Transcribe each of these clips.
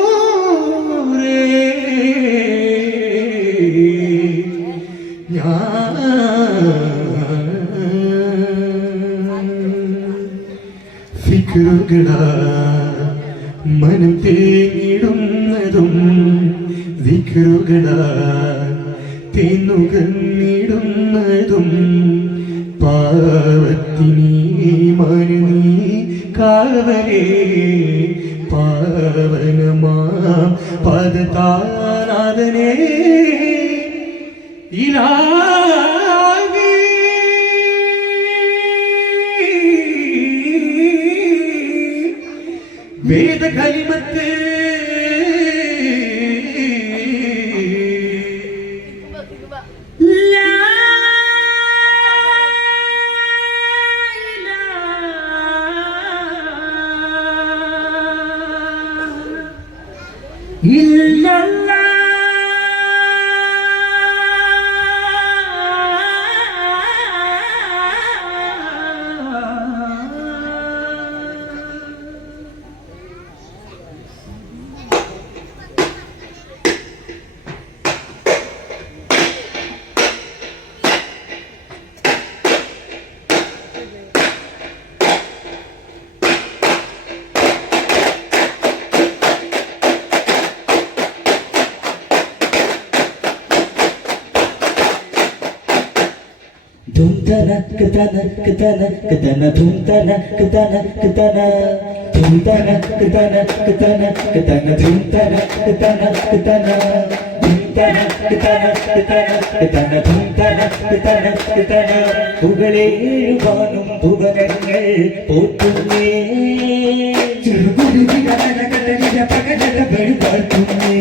ഞാനൂരേ. ഞാൻ മനം തേങ്ങിടുന്നതും വിക്രുകളാൽ പാവത്തിനീ മരുനീ കാവലേ പാവനമാം പദതാരാധനേ ഇലാവി വേദകലി 一日 ധുംതന കൃതന കൃതന കൃതന ധുംതന കൃതന കൃതന ധുംതന കൃതന കൃതന കൃതന ധുംതന കൃതന കൃതന ധുംതന കൃതന കൃതന കൃതന ധുംതന കൃതന കൃതന തുകളേഴുവാനും തുകനങ്ങൾ പോറ്റുന്നേ. ചെറുകുരുതി കടന കടലിന പകടത വെളിപ്പാട്ടുന്നേ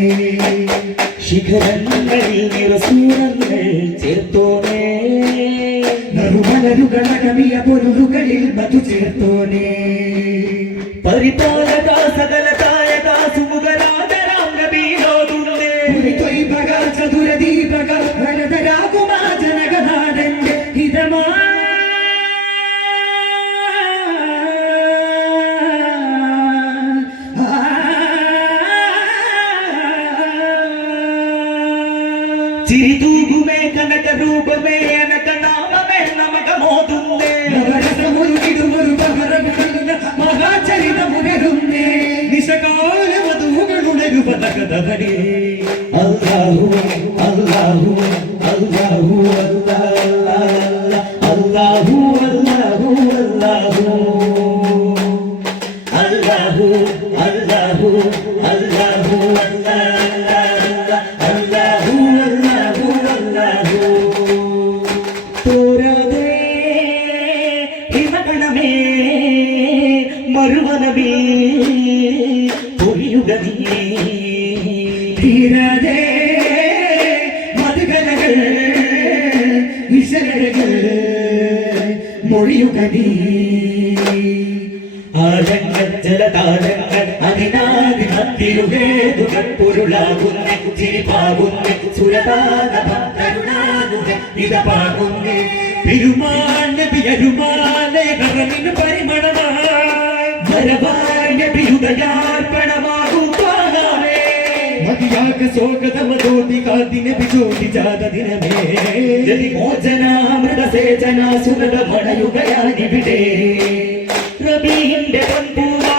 ശിഖരങ്ങളിൽ നിറസൂരങ്ങൾ ചേർത്തോ കവിയ പൊരുതുകളിൽ മധു ചേർത്തോനെ. പരിപാലക സകല നിശകാലമധുകളുണരുപതകതവനേ അല്ലാഹു അല്ലാഹു അല്ലാഹു അല്ലാഹു അല്ലാഹു അല്ലാഹു അല്ലാഹു അല്ലാഹു അല്ലാഹു അല്ലാഹു അല്ലാഹു അല്ലാഹു പോരാതെ ഹിമഗണമേ മറുവനമേ പൊഴിയുക നീ യുഗനീ ജലതാരങ്ങൾ അതിനാദിമത്തിരുകേതുകൾ പൊരുളാകുന്ന ചിരിപ്പാകുന്ന സുരതാനുണാകുക ഇത പാകുന്ന തിരുമാന പിയരുമാനെ കടലിന് പരിമണമായി വരവായ പിയുടയാർപ്പണമായി जाग सो दम ज्योति का दिन बिजोति जाद दिन में। यदि मोचना मृद सेचना सुरद मणयुगयानि बिटे। रवि हिंदे बंधुवा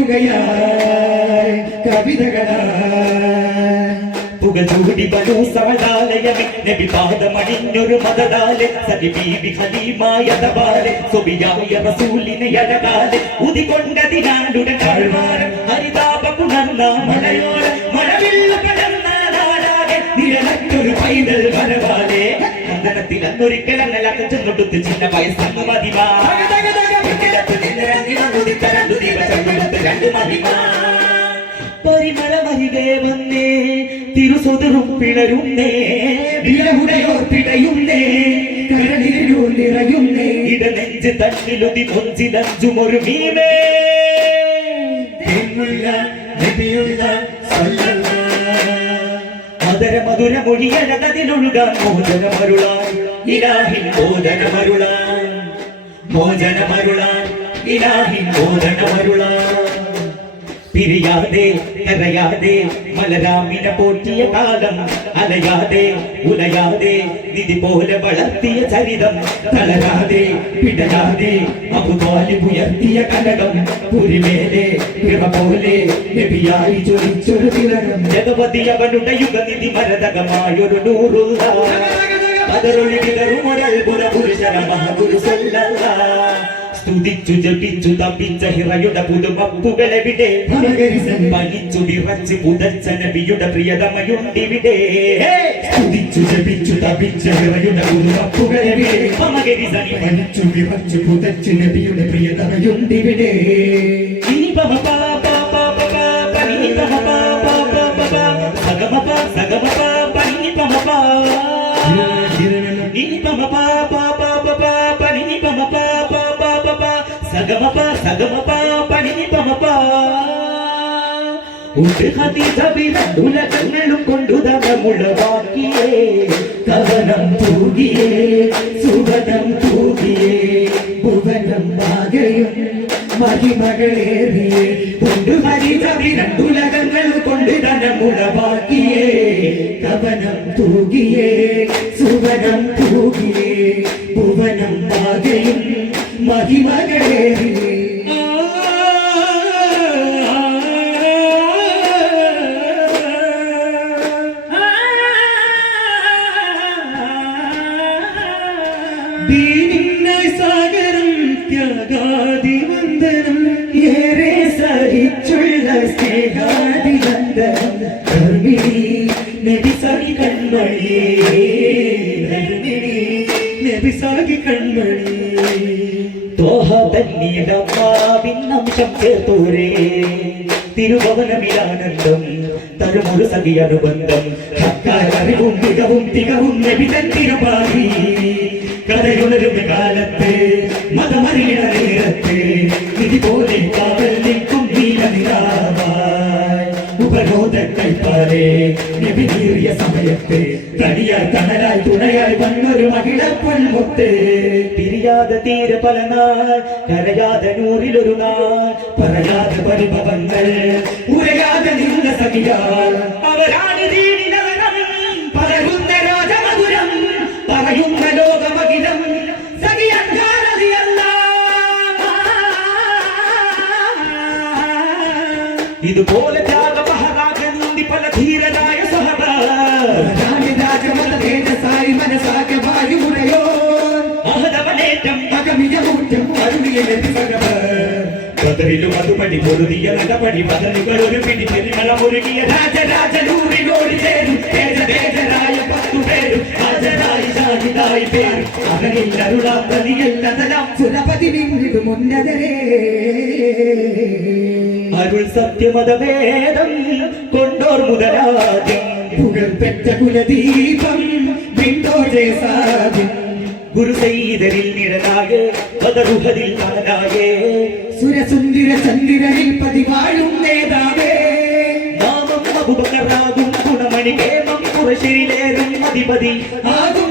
മൊഴിയുകയായി കവിതകളായി. പുകചൂടി ബലു സവളാലയമേ നബി പാദമണിഞ്ഞൊരു മതദാലെ സതി ബീബി ഹലീമായതബാലെ സുബിയായ റസൂലിനെ യടകാലെ ഉദികൊണ്ടതിനാളുടെ താഴ്വാരം ഹരിതാപ പുണർന്ന മഴയോര മഴവില്ല പടർന്ന നാടാകെ നിഴലറ്റൊരു പൈതൽ വരവാലെ. നന്ദനത്തിൽ അന്നൊരിക്കൽ അന്നലൊക്കെ ചെന്നൊടുത്ത് ചിന്ന വയസ്സന്ന് പരിമല പരിമളമരികെ വന്നേ തിരുസുതിറും പിളരുന്നേ വിലമുടയോർ പിടയുന്നേ കരളിലൂർ നിറയുന്നേ ഇടനെഞ്ച് തന്നിലുതി കൊഞ്ചിലഞ്ചും ഒരു മീമേ. തെങ്ങുള്ള നബിയുള്ള മധുര മധുര മൊഴിയഴകതിലൊഴുകാൻ മോചനമരുളാൻ ഇലാഹിൻ മോചനമരുളാൻ മോചനമരുളാൻ ഇലാഹിൻ മോചനമരുളാൻ. പിരിയാതെ കരയാതെ മലരാമിനെ പോറ്റിയ കാലം അലയാതെ ഉലയാതെ നിധി പോലെ വളർത്തിയ ചരിതം തളരാതെ പിടരാതെ അബുദാലി ഉയർത്തിയ കനകം പുരിമേലെ പിറ പോലെ നബിയായി ചൊരിച്ചൊരു തിരകം. ജഗവതി അവനുടെ യുഗനിധി മരതകമായൊരു നൂറുള്ള പതറൊളി വിതറുമൊരൽ പുര പുരുഷന മഹഗുരു സ്തുതിച്ചു ജപിച്ചു തപ്പിച്ച ഹിറയുടെ പുതുവപ്പുകളെവിടെ പനിച്ചു വിറച്ച് പുതച്ച നബിയുടെ പ്രിയതമയുണ്ടിവിടെ. സ്തുതിച്ചു ജപിച്ചു തപിച്ച ഹിറയുടെ പുതുവപ്പുകളെവിടെ പനിച്ചു വിറച്ച് പുതച്ച നബിയുടെ പ്രിയതമയുണ്ടിവിടെ. ഇനി പമ പാ പാ പാ പാ പാ പനി പമ പാ പാ പാ പാ പാ. സഗമ പാ സഗമ പാ പനി പമ പാ. Pa ma pa ഉണ്ട് ഹതീതവിരണ്ടുലകങ്ങളും കൊണ്ടു തവമുളവാക്കിയേ കവനം തൂകിയേ സുഗതം തൂകിയേ. ഭുവനം ആകെയും മഹിമകളേറിയേ. കൊണ്ട് ഹരിതവിരണ്ടുലകങ്ങൾ കൊണ്ട് തനമുളവാക്കിയേ കവനം തൂകിയേ. സ്നേഹാതിവന്ദനം ധർമ്മിണി നബി സാഗി കൺമണി. ധർമ്മിണി നബി സാഗി കൺമണി. തോഹ തന്നീടമ്മാവിന്നംശം ചേർത്തൂരേ. തിരുഭവനമിലാനന്ദം തരുമൊരു സതി അനുബന്ധം. ഹക്കാരറിവും മികവും തികവും നബിതൻ തിരുപാടി കഥയുണരുന്ന കാലത്ത് മതമറിയണ നേരത്ത് ഇതുപോലെ പോലെ സമയത്ത് തടിയായി തണലായി തുണയായി വന്നൊരു മഹിള പൊൻമുത്ത്. പിരിയാതെ തീരെ പല നാൾ കരയാതെ നൂറിലൊരു നാൾ പറയാതെ പരിഭവങ്ങൾ ഉരയാതെ നിന്ന സഖിയാൽ അവരാണ് ദീനിനവനം പകരുന്ന രാജമധുരം ഇതുപോലെ ത്യാഗമഹരാഗന്തി പല ധീരനായ ബദറിലും അതുപടി പൊരുതിയ നടപടി ബദലുകൾ ഒരു പിടി പെരുമള മുരുകിയ രാജരാജനൂറിനോട് ചേരും. അരുൾ സത്യമതവേദം കൊണ്ടോർ മുതലാദ്യം. പുകഴ്പെറ്റ കുലദീപം വിണ്ടോജേ സാധ്യം. ഗുരു സൈതരിൽ നിഴലാകെ ബദറുഹതിൽ മകനാകെ സുരസുന്ദിര ചന്ദ്രനിൽ പതിവാഴും നേതാവേ. നാമം അബുബക്കറാകും ഗുണമണി കേമം കുറശിരിലേറും അധിപതി. ആകും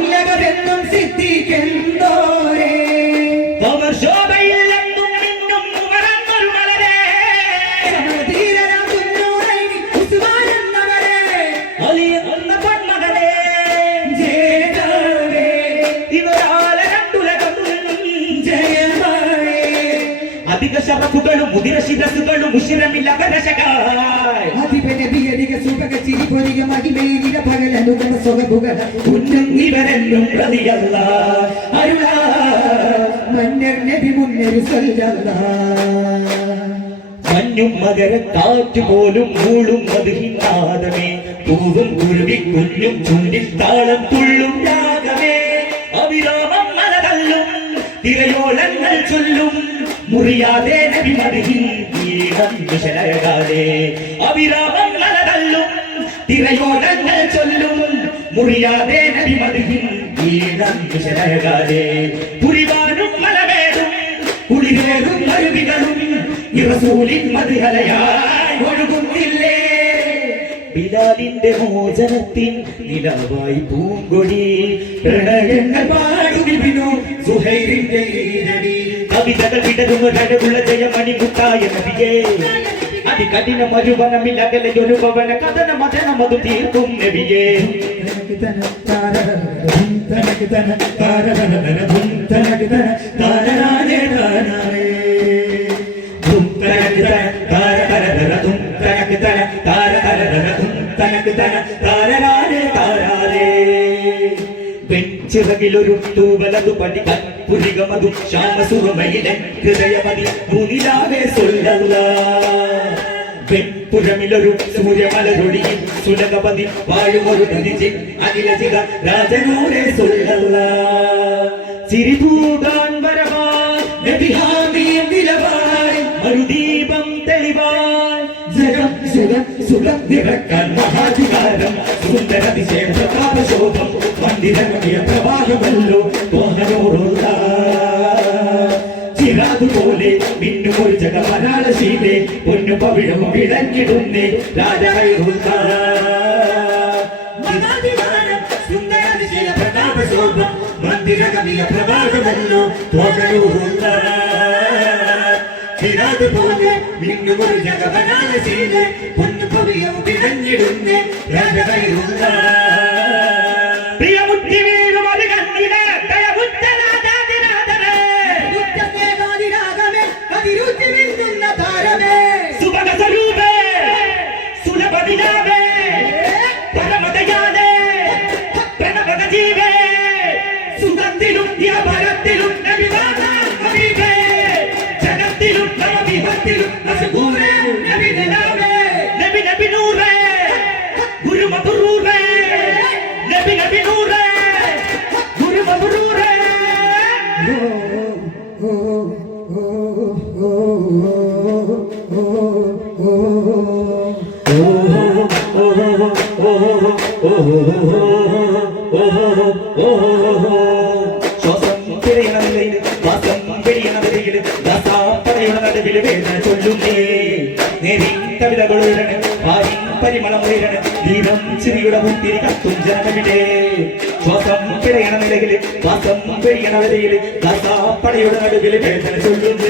പകലനുഗമ സ്വകഭുഗ ഉന്നങ്ങിവരെന്നും പ്രതിയല്ല. അരുളാ മന്നർ നബി മുന്നര് സല്ലല്ലാ. മഞ്ഞും മകര കാറ്റ് പോലും മൂളും മധുഹിനാദമേ പൂവും കുരുവി കുഞ്ഞും ചുണ്ടിൽ താളം തുള്ളും രാഗമേ. അവിരാമം മലതല്ലും തിരയോളങ്ങൾ ചൊല്ലും. മുറിയാതെ നബി വിശലയകാതെ. അവിരാമം തിരയോളങ്ങൾ ചൊല്ലും. മുറിയാതെ നബി മതിഹിൻ ഈണം വിശലയകാതെ പുരിവാനും മലമേടും കുളിരേറും അരുവികളും ഇറസൂലിൻ മതിഹലയായി ഒഴുകുന്നില്ലേ? ബിലാലിന്റെ മോചനത്തിൻ നിലവായി പൂങ്കൊടി. പ്രണയങ്ങൾ പാടുവിനു സുഹൈറിന്റെ ഈരടി. കവിതകൾ വിടരുന്നൊരഴകുള്ള ജയമണി മുട്ടായ നബിയേ അതികഠിന മരുവനമിൽ അകലയൊരു ഭവന കഥന മദനം അത് തീർക്കും നബിയേ. വെഞ്ചിറകിലൊരു തൂവലതു പടികൾ പുരികമതു ശ്യാമസുറുമയിലെ ഹൃദയമതി മുനിലാവേ സൊല്ലല്ല വെൺപുരമിലൊരു സൂര്യമലരൊഴിയിൽ സുലകപതി വാഴുമൊരു നദിജിൻ അഖിലജിക രാജനൂരെ സൊല്ലല്ല ചിരിതൂകാൻ വരവാ നബിഹാമിയും നിലവായി മറുദീപം തെളിവായി ജഗം സുഖം സുഖം നിറക്കാൻ മഹാധികാരം. സുന്ദരതിശയം പ്രതാപശോഭം. മന്ദിരമയ പ്രവാഹമല്ലോ തോന്നനോടുള്ള ചിറാതുപോലെ മിന്നുമൊരു ജഗമനാലശീലെ പൊന്നു പവിഴം വിളഞ്ഞിടുന്നേ ചിരാതുപോലെ മിന്നുമൊരു ജഗവനാലശീലെ പൊന്നുപവിയം വിളഞ്ഞിടുന്നേ രാജകൈറുള്ള சுவாசம் பெரிய நிலைகளில் வாசம் பெரிய நிலைகளில் காசா படையுடன் நடுவில் சொல்லுது.